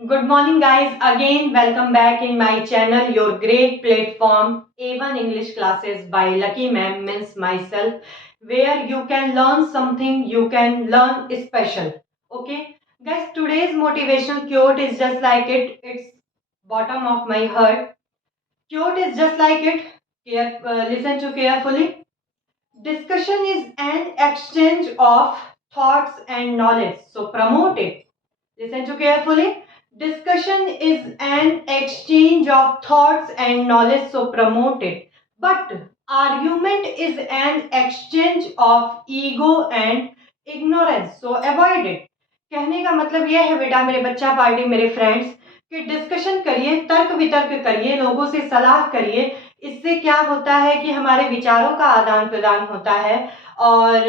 Good morning, guys. Again, welcome back in my channel, your great platform, A1 English classes by Lucky Ma'am, means myself, where you can learn something, you can learn special. Okay, guys, today's motivational quote is just like it. It's bottom of my heart. Quote is just like it. Listen to carefully. Discussion is an exchange of thoughts and knowledge. So promote it. Listen to carefully. Discussion is an exchange of thoughts and knowledge, so promote it. But argument is an exchange of ego and ignorance, so avoid it. कहने का मतलब यह है बेटा मेरे बच्चा party मेरे friends कि डिस्कशन करिए, तर्क वितर्क करिए, लोगों से सलाह करिए। इससे क्या होता है कि हमारे विचारों का आदान प्रदान होता है और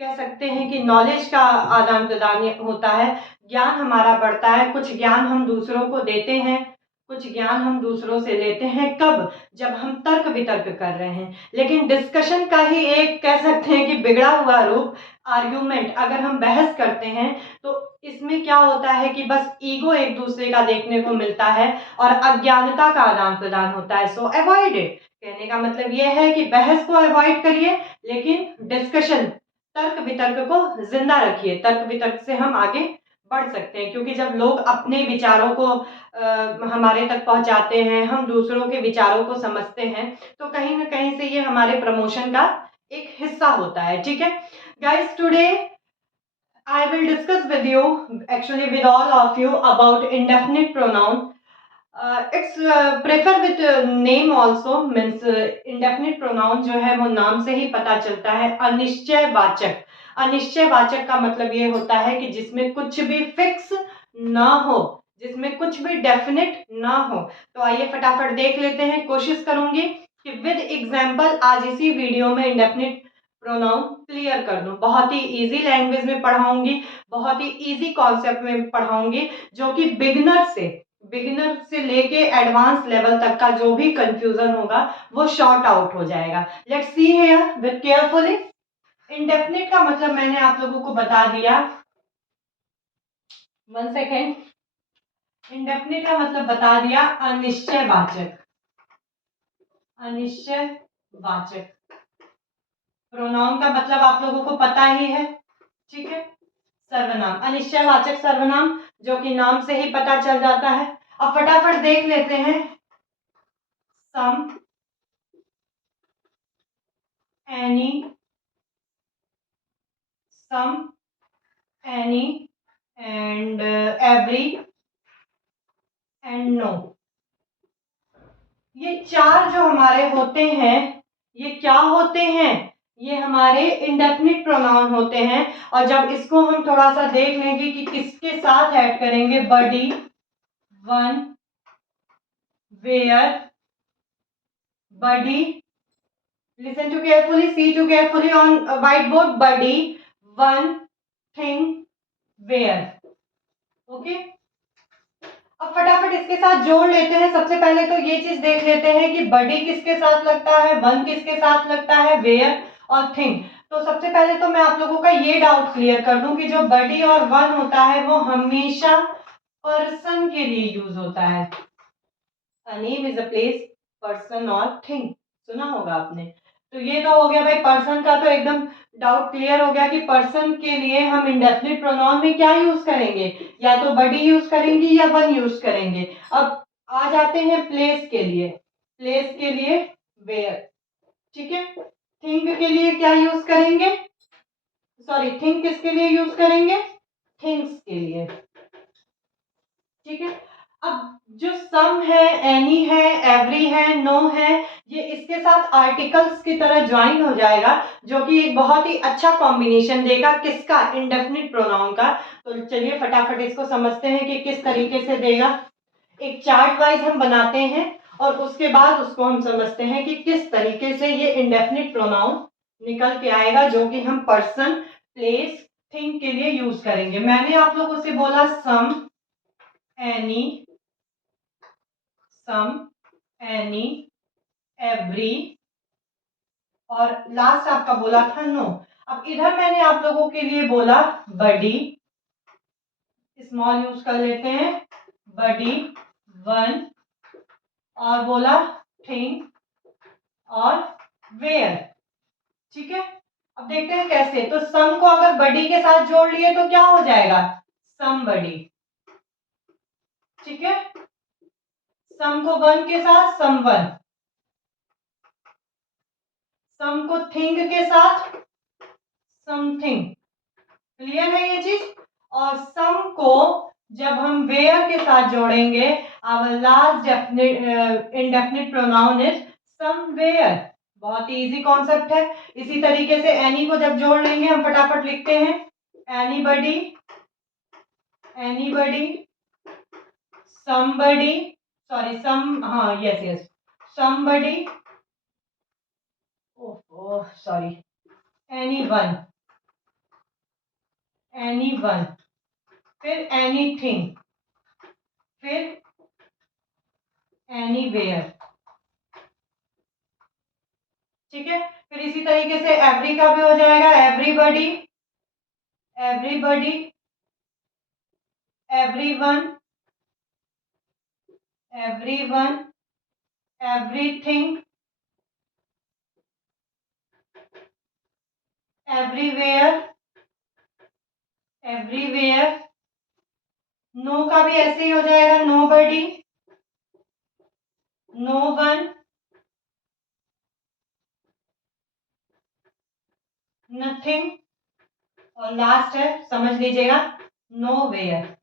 कह सकते हैं कि नॉलेज का आदान प्रदान होता है, ज्ञान हमारा बढ़ता है। कुछ ज्ञान हम दूसरों को देते हैं, कुछ ज्ञान हम दूसरों से लेते हैं। कब? जब हम तर्क वितर्क कर रहे हैं। लेकिन डिस्कशन का ही एक कह सकते हैं कि बिगड़ा हुआ रूप आर्ग्यूमेंट, अगर हम बहस करते हैं तो इसमें क्या होता है कि बस ईगो एक दूसरे का देखने को मिलता है और अज्ञानता का आदान प्रदान होता है। सो अवॉइड इट। कहने का मतलब यह है कि बहस को अवॉइड करिए, लेकिन डिस्कशन तर्क वितर्क को जिंदा रखिए। तर्क वितर्क से हम आगे बढ़ सकते हैं, क्योंकि जब लोग अपने विचारों को हमारे तक पहुंचाते हैं, हम दूसरों के विचारों को समझते हैं, तो कहीं ना कहीं से ये हमारे प्रमोशन का एक हिस्सा होता है। ठीक है guys, today I will discuss with you, actually with all of you, about indefinite pronoun. It's prefer with name also, means indefinite pronoun जो है वो नाम से ही पता चलता है। अनिश्चय वाचक। अनिश्चय वाचक का मतलब ये होता है कि जिसमें कुछ भी फिक्स ना हो, जिसमें कुछ भी डेफिनेट ना हो। तो आइए फटाफट देख लेते हैं। कोशिश करूंगी कि विद एग्जाम्पल आज इसी वीडियो में इंडेफिनिट प्रोनाउन क्लियर कर दूं। बहुत ही इजी लैंग्वेज में पढ़ाऊंगी, बहुत ही इजी कॉन्सेप्ट में पढ़ाऊंगी, जो कि बिगिनर से लेके एडवांस लेवल तक का जो भी कंफ्यूजन होगा वो शॉर्ट आउट हो जाएगा। Let's see here with carefully. Indefinite का मतलब मैंने आप लोगों को बता दिया। 1 सेकेंड। इंडेफिनिट का मतलब बता दिया, अनिश्चयवाचक। अनिश्चयवाचक प्रोनाउन का मतलब आप लोगों को पता ही है। ठीक है, सर्वनाम। अनिश्चयवाचक सर्वनाम जो कि नाम से ही पता चल जाता है। अब फटाफट देख लेते हैं। Some, any, some, any and every and no. ये चार जो हमारे होते हैं, ये क्या होते हैं? ये हमारे इंडेफिनिट प्रोनाउन होते हैं। और जब इसको हम थोड़ा सा देख लेंगे कि किसके साथ ऐड करेंगे, body, one, where, body, listen to carefully, see to carefully on whiteboard, body, one, thing, where. Okay, अब फटाफट इसके साथ जोड़ लेते हैं। सबसे पहले तो ये चीज देख लेते हैं कि बडी किसके साथ लगता है, वन किसके साथ लगता है, वेयर और थिंग। तो सबसे पहले तो मैं आप लोगों का ये डाउट क्लियर कर दूं कि जो बडी और वन होता है वो हमेशा पर्सन के लिए यूज होता है। A name is a place, person और थिंग, सुना होगा आपने। तो ये तो हो गया भाई पर्सन का, तो एकदम डाउट क्लियर हो गया कि पर्सन के लिए हम इंडेफिनिट प्रोनाउन में क्या यूज करेंगे, या तो बडी यूज करेंगे या वन यूज करेंगे। अब आ जाते हैं प्लेस के लिए। प्लेस के लिए वेयर। ठीक है, थिंग के लिए क्या यूज करेंगे, सॉरी थिंग किसके लिए यूज करेंगे, थिंग्स के लिए। ठीक है, अब जो सम है, एनी है, एवरी है, नो है, ये इसके साथ आर्टिकल्स की तरह ज्वाइन हो जाएगा, जो कि एक बहुत ही अच्छा कॉम्बिनेशन देगा। किसका? इंडेफिनिट प्रोनाउन का। तो चलिए फटाफट इसको समझते हैं कि किस तरीके से देगा। एक चार्ट वाइज हम बनाते हैं और उसके बाद उसको हम समझते हैं कि किस तरीके से ये इंडेफिनिट प्रोनाउन निकल के आएगा, जो कि हम पर्सन, प्लेस, थिंग के लिए यूज करेंगे। मैंने आप लोगों से बोला सम, एनी, सम, एनी, एवरी और लास्ट आपका बोला था नो। अब इधर मैंने आप लोगों के लिए बोला बडी, स्मॉल यूज कर लेते हैं, बडी, वन, और बोला थिंग और वेयर। ठीक है, अब देखते हैं कैसे। तो सम को अगर बडी के साथ जोड़ लिए तो क्या हो जाएगा, समबडी। ठीक है, सम को वन के साथ समवन, सम को थिंग के साथ समथिंग। क्लियर है ये चीज। और सम को जब हम वेयर के साथ जोड़ेंगे, our last definite indefinite pronoun is somewhere. बहुत ही इजी कॉन्सेप्ट है। इसी तरीके से एनी को जब जोड़ लेंगे, हम फटाफट लिखते हैं एनीबडी, एनीबडी, समबडी, सॉरी सम, हाँ yes yes, somebody, oh sorry, anyone, anyone, फिर एनीथिंग, फिर एनीवेयर। ठीक है, फिर इसी तरीके से एवरी का भी हो जाएगा, everybody, everybody, everyone, everyone, everything, everywhere, everywhere. No का भी ऐसे ही हो जाएगा, नोबडी, नो वन, नथिंग, और लास्ट है, समझ लीजिएगा, नो वेयर।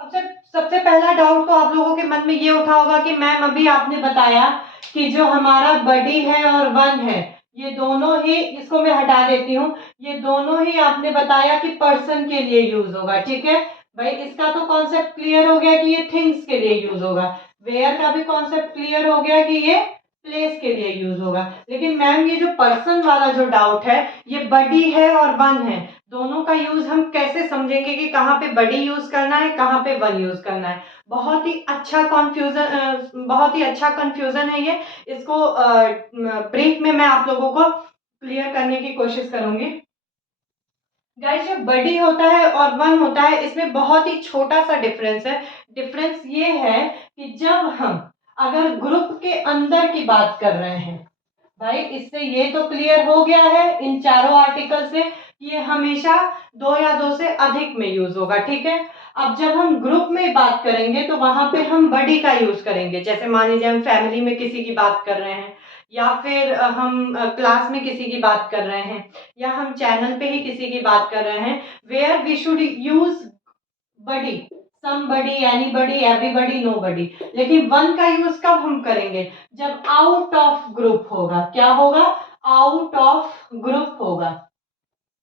अब सबसे पहला डाउट तो आप लोगों के मन में ये उठा होगा कि मैम अभी आपने बताया कि जो हमारा बडी है और वन है, ये दोनों ही, इसको मैं हटा देती हूँ, ये दोनों ही आपने बताया कि पर्सन के लिए यूज होगा। ठीक है भाई, इसका तो कॉन्सेप्ट क्लियर हो गया कि ये थिंग्स के लिए यूज होगा। वेयर का भी कॉन्सेप्ट क्लियर हो गया कि ये प्लेस के लिए यूज होगा। लेकिन मैम ये जो पर्सन वाला जो डाउट है, ये बडी है और वन है, दोनों का यूज हम कैसे समझेंगे कि कहाँ पे बडी यूज करना है, कहाँ पे वन यूज करना है। बहुत ही अच्छा कंफ्यूजन, बहुत ही अच्छा कंफ्यूजन है ये। इसको ब्रीफ में मैं आप लोगों को क्लियर करने की कोशिश करूंगी। गाइस, जो बडी होता है और वन होता है, इसमें बहुत ही छोटा सा डिफरेंस है। डिफरेंस ये है कि जब हम अगर ग्रुप के अंदर की बात कर रहे हैं, भाई इससे ये तो क्लियर हो गया है इन चारों आर्टिकल से, ये हमेशा दो या दो से अधिक में यूज होगा। ठीक है, अब जब हम ग्रुप में बात करेंगे तो वहां पे हम बडी का यूज करेंगे। जैसे मान लीजिए हम फैमिली में किसी की बात कर रहे हैं, या फिर हम क्लास में किसी की बात कर रहे हैं, या हम चैनल पे ही किसी की बात कर रहे हैं, where we should use body, somebody, anybody, everybody, nobody. लेकिन वन का यूज कब हम करेंगे, जब आउट ऑफ ग्रुप होगा। क्या होगा, आउट ऑफ ग्रुप होगा।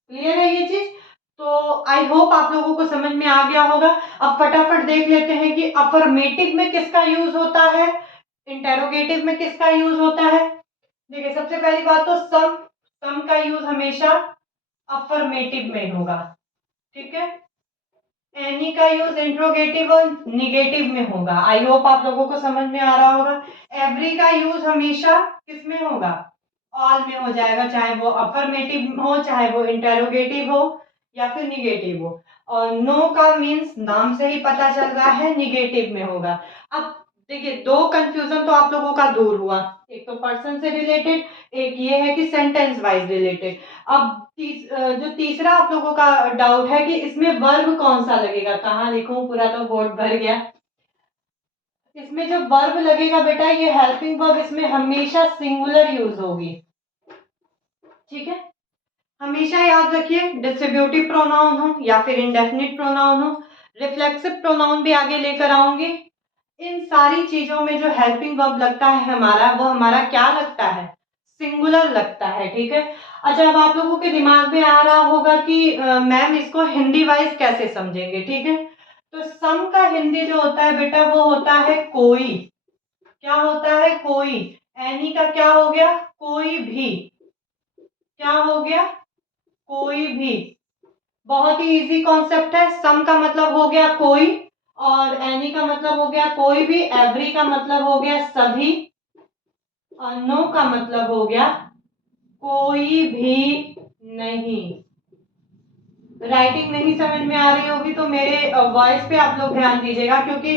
क्लियर है ये चीज। तो आई होप आप लोगों को समझ में आ गया होगा। अब फटाफट देख लेते हैं कि अफर्मेटिव में किसका यूज होता है, इंटेरोगेटिव में किसका यूज होता है। देखिए, सबसे पहली बात तो सम का यूज हमेशा अफर्मेटिव में होगा। ठीक है, एनी का यूज इंट्रोगेटिव और निगेटिव में होगा। आई होप आप लोगों को समझ में आ रहा होगा। एवरी का यूज हमेशा किस में होगा, ऑल में हो जाएगा, चाहे वो अफर्मेटिव हो, चाहे वो इंटेरोगेटिव हो, या फिर निगेटिव हो। और नो का मीन्स नाम से ही पता चल रहा है, निगेटिव में होगा। अब देखिए, दो कंफ्यूजन तो आप लोगों का दूर हुआ, एक तो पर्सन से रिलेटेड, एक ये है कि सेंटेंस वाइज रिलेटेड। अब जो तीसरा आप लोगों का डाउट है कि इसमें वर्ब कौन सा लगेगा, कहाँ लिखूं, पूरा तो बोर्ड भर गया। इसमें जो वर्ब लगेगा बेटा, ये हेल्पिंग वर्ब इसमें हमेशा सिंगुलर यूज होगी। ठीक है, हमेशा याद रखिए, डिस्ट्रीब्यूटिव प्रोनाउन हो या फिर इंडेफिनिट प्रोनाउन हो, रिफ्लेक्सिव प्रोनाउन भी आगे लेकर आऊंगी। इन सारी चीजों में जो हेल्पिंग वर्ब लगता है हमारा, वो हमारा क्या लगता है, सिंगुलर लगता है। ठीक है, अच्छा, अब आप लोगों के दिमाग में आ रहा होगा कि मैम इसको हिंदी वाइज कैसे समझेंगे। ठीक है, तो सम का हिंदी जो होता है बेटा, वो होता है कोई। क्या होता है, कोई। एनी का क्या हो गया, कोई भी। क्या हो गया, कोई भी। बहुत ही इजी कॉन्सेप्ट है। सम का मतलब हो गया कोई, और एनी का मतलब हो गया कोई भी, एवरी का मतलब हो गया सभी, और नो का मतलब हो गया कोई भी नहीं। राइटिंग नहीं समझ में आ रही होगी तो मेरे वॉइस पे आप लोग ध्यान दीजिएगा, क्योंकि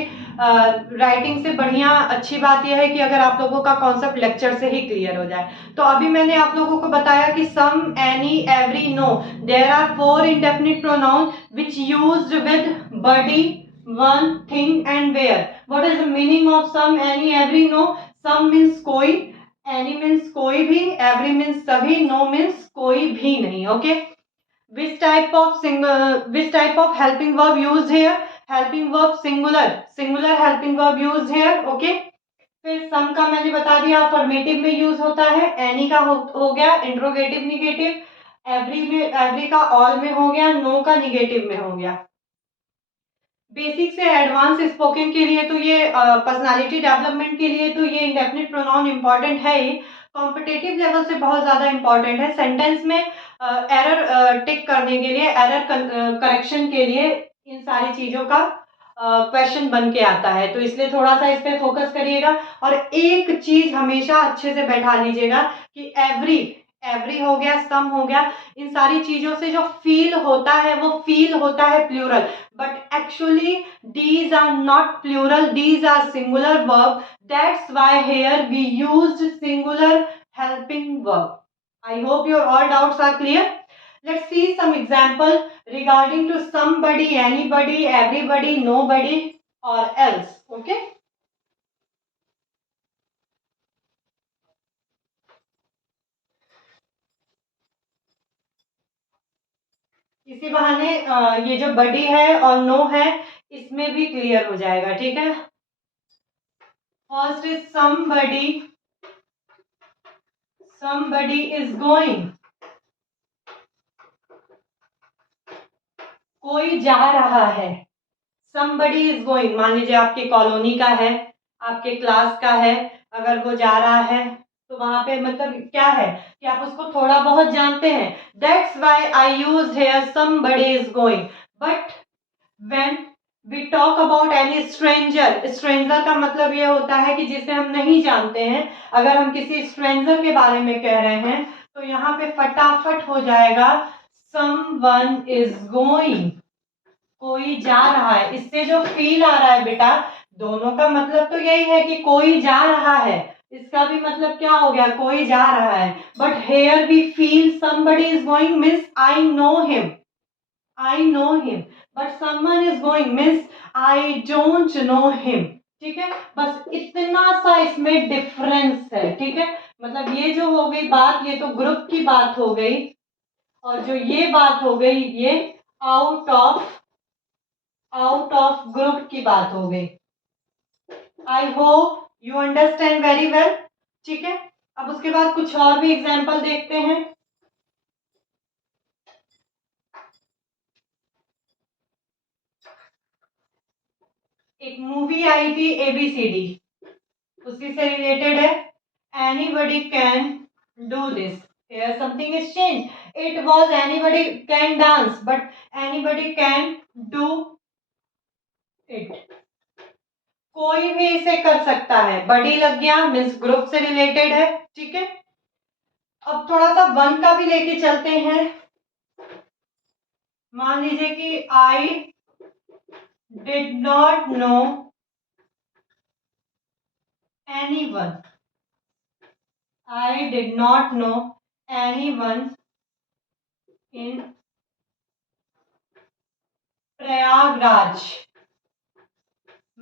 राइटिंग से बढ़िया अच्छी बात यह है कि अगर आप लोगों का कॉन्सेप्ट लेक्चर से ही क्लियर हो जाए। तो अभी मैंने आप लोगों को बताया कि some, any, every, no, there are 4 indefinite pronoun which used with body, one, thing and where. What is the meaning of some, any, every, no? Some means कोई, एनी मीन्स कोई भी, एवरी मीन्स सभी, no means कोई भी नहीं। Okay, which type of helping verb used here? Helping verb singular helping verb used here. Okay, फिर सम का मैंने बता दिया अफर्मेटिव में यूज होता है, एनी का हो गया इंट्रोगेटिव निगेटिव, एवरी का ऑल में हो गया, नो का निगेटिव में हो गया। बेसिक से एडवांस स्पोकन के लिए तो ये पर्सनालिटी डेवलपमेंट के लिए तो ये इंडेफिनिट प्रोनाउन इंपॉर्टेंट है ही, कॉम्पिटेटिव लेवल से बहुत ज्यादा इंपॉर्टेंट है। सेंटेंस में एरर टिक करने के लिए, एरर करेक्शन के लिए इन सारी चीजों का क्वेश्चन बन के आता है, तो इसलिए थोड़ा सा इस पे फोकस करिएगा। और एक चीज हमेशा अच्छे से बैठा लीजिएगा कि एवरी, एवरी हो गया, सम हो गया, इन सारी चीजों से जो फील होता है वो फील होता है plural, but actually these are not plural, these are singular verb. That's why here we used singular helping verb. I hope your all doubts are clear. Let's see some example regarding to somebody, anybody, everybody, nobody or else. Okay, इसी बहाने ये जो बडी है और no है इसमें भी clear हो जाएगा। ठीक है, first is somebody is going, कोई जा रहा है। somebody is going, मान लीजिए आपकी कॉलोनी का है, आपके क्लास का है, अगर वो जा रहा है तो वहां पे मतलब क्या है कि आप उसको थोड़ा बहुत जानते हैं। That's why I used here somebody is going. But when we talk about any stranger, stranger का मतलब ये होता है कि जिसे हम नहीं जानते हैं। अगर हम किसी stranger के बारे में कह रहे हैं तो यहाँ पे फटाफट हो जाएगा someone is going, कोई जा रहा है। इससे जो फील आ रहा है बेटा, दोनों का मतलब तो यही है कि कोई जा रहा है, इसका भी मतलब क्या हो गया, कोई जा रहा है। But here we feel somebody is going means I know him, I know him, but someone is going means I don't know him। ठीक है, बस इतना सा इसमें डिफरेंस है। ठीक है, मतलब ये जो हो गई बात, ये तो ग्रुप की बात हो गई, और जो ये बात हो गई ये आउट ऑफ ग्रुप की बात हो गई। I hope you understand very well. ठीक है, अब उसके बाद कुछ और भी एग्जाम्पल देखते हैं। एक मूवी आई थी ABCD, उसी से रिलेटेड है। Anybody can do this, here something is changed, it was anybody can dance but anybody can do it। कोई भी इसे कर सकता है, बड़ी लग गया मीन्स ग्रुप से रिलेटेड है। ठीक है, अब थोड़ा सा वन का भी लेके चलते हैं। मान लीजिए कि I did not know anyone, I did not know anyone in Prayagraj,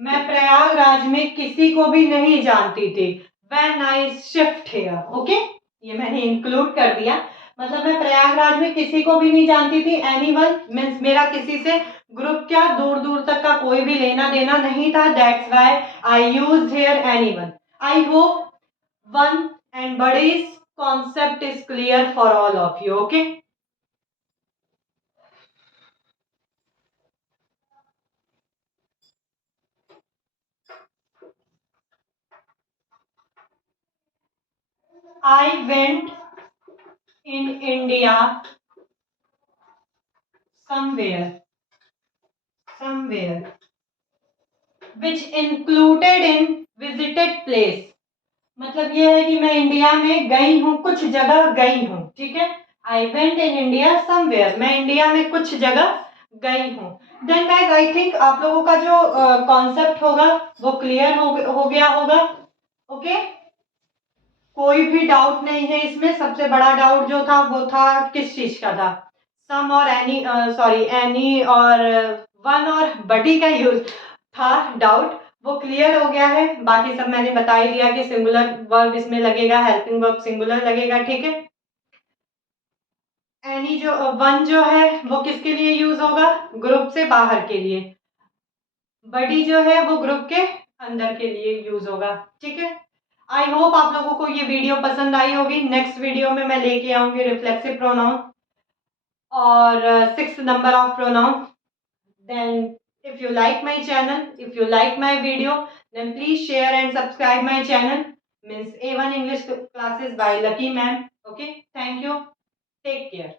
मैं प्रयागराज में किसी को भी नहीं जानती थी। When I shift here, okay, ये मैंने इंक्लूड कर दिया, मतलब मैं प्रयागराज में किसी को भी नहीं जानती थी। एनीवन मीन्स मेरा किसी से ग्रुप क्या दूर दूर तक का कोई भी लेना देना नहीं था। That's why I used here anyone. I hope one and body's concept is clear for all of you. Okay, I went in India somewhere which included in visited place, मतलब ये है कि मैं इंडिया में गई हूँ, कुछ जगह गई हूँ। ठीक है, I went in India somewhere, मैं इंडिया में कुछ जगह गई हूँ। देन गाइस आई थिंक आप लोगों का जो कॉन्सेप्ट होगा वो क्लियर हो गया होगा। ओके, कोई भी डाउट नहीं है इसमें। सबसे बड़ा डाउट जो था वो था किस चीज का था, सम और एनी, सॉरी एनी और वन और बडी का यूज था डाउट, वो क्लियर हो गया है। बाकी सब मैंने बता ही दिया कि सिंगुलर वर्ब इसमें लगेगा, हेल्पिंग वर्ब सिंगुलर लगेगा, ठीक है। एनी जो वन जो है वो किसके लिए यूज होगा, ग्रुप से बाहर के लिए। बडी जो है वो ग्रुप के अंदर के लिए यूज होगा, ठीक है। आई होप आप लोगों को ये वीडियो पसंद आई होगी। नेक्स्ट वीडियो में मैं लेके आऊंगी रिफ्लेक्सिव प्रोनाउन और six number of pronoun. Then if you like my channel, if you like my video, then please share and subscribe my channel, means A1 English classes by Lucky ma'am. Okay, thank you, take care.